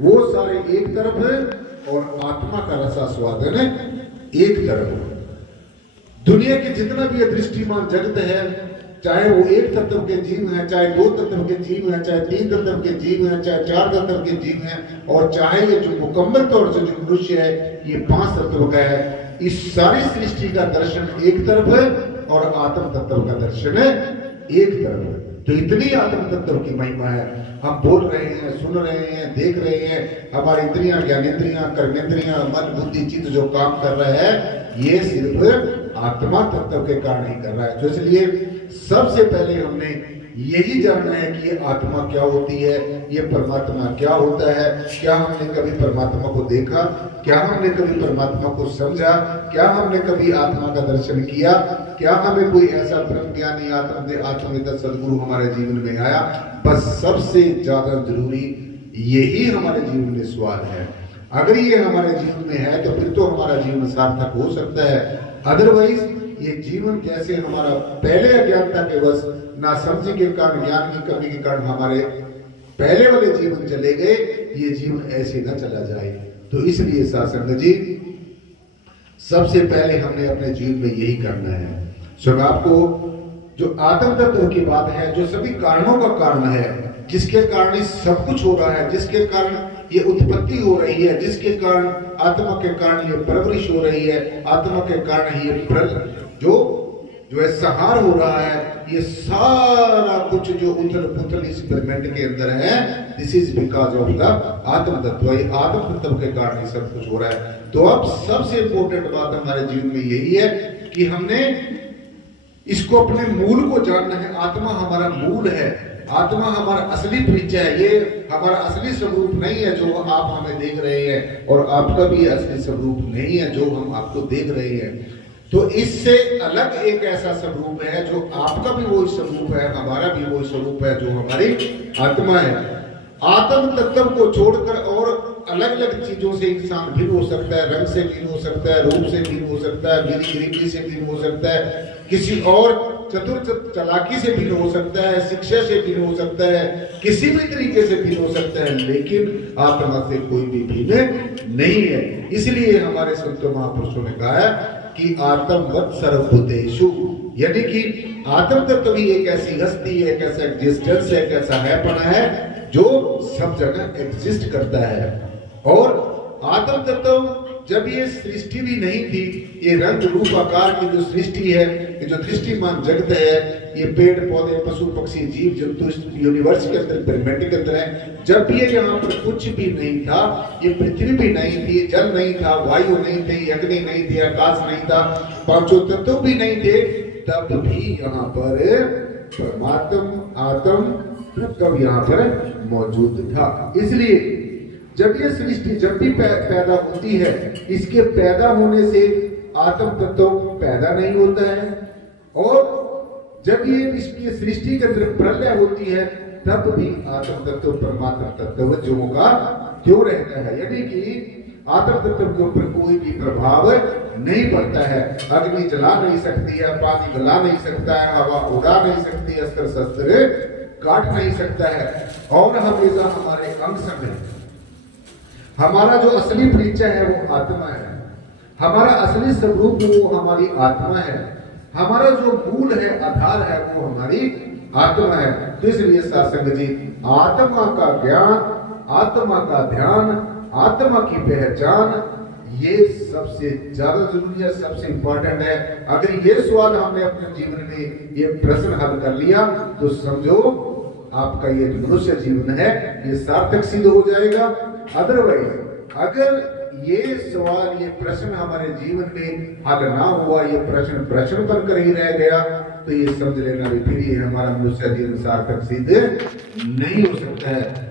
वो सारे एक तरफ है और आत्मा का रसास्वादन एक तरफ है। दुनिया के जितना भी ये दृष्टिमान जगत है, चाहे वो एक तत्व के जीव हैं, चाहे दो तत्व के जीव हैं, चाहे तीन तत्व के जीव हैं, चाहे चार तत्व के जीव हैं, और चाहे ये जो मुकम्मल तौर से जो मनुष्य है ये पांच तत्व का है, इस सारी सृष्टि का दर्शन एक तरफ है और आत्म तत्व का दर्शन है एक तरफ है। तो इतनी आत्म तत्व की महिमा है, हम बोल रहे हैं, सुन रहे हैं, देख रहे हैं, हमारी इंद्रियां, ज्ञानेंद्रियां, कर्मेंद्रियां, मन, बुद्धि, चित्त जो काम कर रहा है ये सिर्फ आत्मा तत्व के कारण ही कर रहा है। तो इसलिए सबसे पहले हमने यही जानना है कि ये आत्मा क्या होती है, ये परमात्मा क्या होता है। क्या हमने कभी परमात्मा को देखा? क्या हमने कभी परमात्मा को समझा? क्या हमने कभी आत्मा का दर्शन किया? क्या हमें कोई ऐसा ब्रह्म ज्ञानी आत्मवेता सदगुरु हमारे जीवन में आया? बस सबसे ज्यादा जरूरी यही हमारे जीवन में सवाल है। अगर ये हमारे जीवन में है तो फिर तो हमारा जीवन सार्थक हो सकता है। अदरवाइज ये जीवन जैसे हमारा पहले अज्ञानता के वश, ना समझ के कारण, ज्ञान की कमी के कारण हमारे पहले वाले जीवन चले गए, ये जीवन ऐसे ना चला जाए। तो इसलिए सासंग जी सबसे पहले हमने अपने जीवन में यही करना है। सो आपको जो आत्म तत्व की बात है, जो सभी कारणों का कारण है, जिसके कारण ये सब कुछ हो रहा है, जिसके कारण ये उत्पत्ति हो रही है, जिसके कारण आत्मा के कारण ये परवरिश हो रही है, आत्मा के कारण ये जो है संहार हो रहा है, ये सारा कुछ जो उथल पुथल इस ब्रह्मांड के अंदर है, this is because of the आत्म तत्व। ये आत्म तत्व के कारण ये सब कुछ हो रहा है। तो अब सबसे इंपॉर्टेंट बात हमारे जीवन में यही है कि हमने इसको अपने मूल को जानना है। आत्मा हमारा मूल है, आत्मा हमारा असली परिचय है, ये हमारा असली स्वरूप नहीं है जो आप हमें देख रहे हैं, और आपका भी असली स्वरूप नहीं है जो हम आपको देख रहे हैं। तो इससे अलग एक ऐसा स्वरूप है जो आपका भी वही स्वरूप है, हमारा भी वही स्वरूप है, जो हमारी आत्मा है। आत्म तत्व को छोड़कर और अलग अलग चीजों से इंसान भिन्न हो सकता है, रंग से भिन्न हो सकता है, रूप से भिन्न हो सकता है, गरीबी से भिन्न हो सकता है, किसी और चतुर चालाकी से भिन्न हो सकता है, शिक्षा से भिन्न हो सकता है, किसी भी तरीके से भिन्न हो सकता है, लेकिन आत्मा से कोई भी भिन्न नहीं है। इसलिए हमारे संत महापुरुषों ने कहा है कि आत्मवत् सर्वभूतेषु, यानी कि आत्म तत्व भी एक ऐसी हस्ती है, एक ऐसा एग्जिस्टेंस है, एक ऐसा हैपना है जो सब जगह एग्जिस्ट करता है। और आत्म तत्व जब ये सृष्टि भी नहीं थी, ये रंग रूप आकार की जो सृष्टि है, ये जो दृष्टिमान जगत है, ये पेड़ पौधे, पशु पक्षी, जीव जंतु इस यूनिवर्स के अंदर, ब्रह्मांड के अंदर है, जब ये यहाँ पर कुछ भी नहीं था, ये पृथ्वी भी नहीं थी, जल नहीं था, वायु नहीं थी, अग्नि नहीं थी, आकाश नहीं था, पांचों तत्व भी नहीं थे, तब भी यहाँ पर परमात्म आत्म तत्व यहाँ पर मौजूद था। इसलिए जब ये सृष्टि जब भी पैदा होती है, इसके पैदा होने से आत्म तत्व पैदा नहीं होता है, और जब ये इसकी सृष्टि के अंदर प्रलय होती है तब भी आत्म तत्व परमात्मा तत्व जो का क्यों रहता है। यानी कि आत्म तत्व के ऊपर कोई भी प्रभाव नहीं पड़ता है। अग्नि जला नहीं सकती है, पानी गला नहीं सकता है, हवा उड़ा नहीं सकती, अस्त्र शस्त्र काट नहीं सकता है, और हमेशा हमारे अंग संग है। हमारा जो असली परिचय है वो आत्मा है, हमारा असली स्वरूप वो हमारी आत्मा है, हमारा जो मूल है, आधार है, वो हमारी आत्मा है। तो इसलिए सत्संग जी आत्मा का ज्ञान, आत्मा का ध्यान, आत्मा की पहचान, ये सबसे ज्यादा जरूरी है, सबसे इंपॉर्टेंट है। अगर ये सवाल हमने अपने जीवन में ये प्रश्न हल कर लिया तो समझो आपका ये मनुष्य जीवन है ये सार्थक सिद्ध हो जाएगा। अदरवाइज अगर ये सवाल, ये प्रश्न हमारे जीवन में हल ना हुआ, ये प्रश्न बनकर ही रह गया, तो ये समझ लेना भी फिर ये हमारा मनुष्य जीवन सार्थक सिद्ध नहीं हो सकता है।